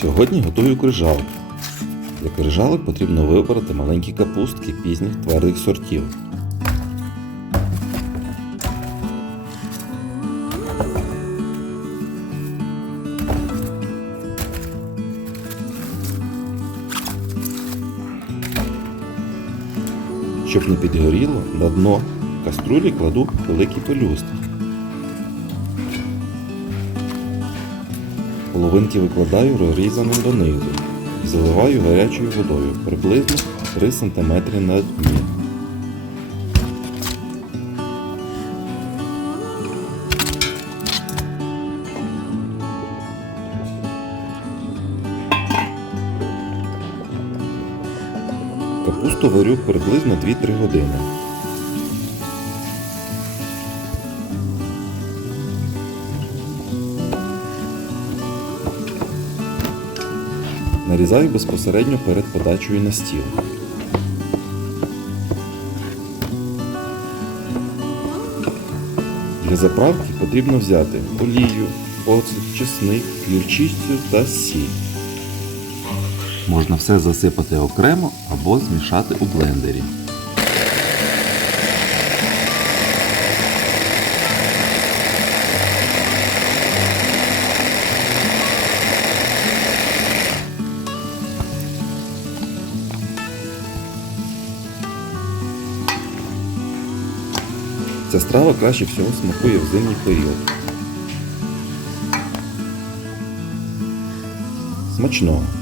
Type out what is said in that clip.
Сьогодні готую крижалки. Для крижалок потрібно вибрати маленькі капустки пізніх твердих сортів. Щоб не підгоріло, на дно каструлі кладу великі пелюстки. Половинки викладаю розрізаним донизу заливаю гарячою водою приблизно 3 см на дні. Капусту варю приблизно 2-3 години. Нарізаю безпосередньо перед подачею на стіл. Для заправки потрібно взяти олію, оцет, чесник, гірчицю та сіль. Можна все засипати окремо або змішати у блендері. Ця страва краще всього смакує в зимній період. Смачного!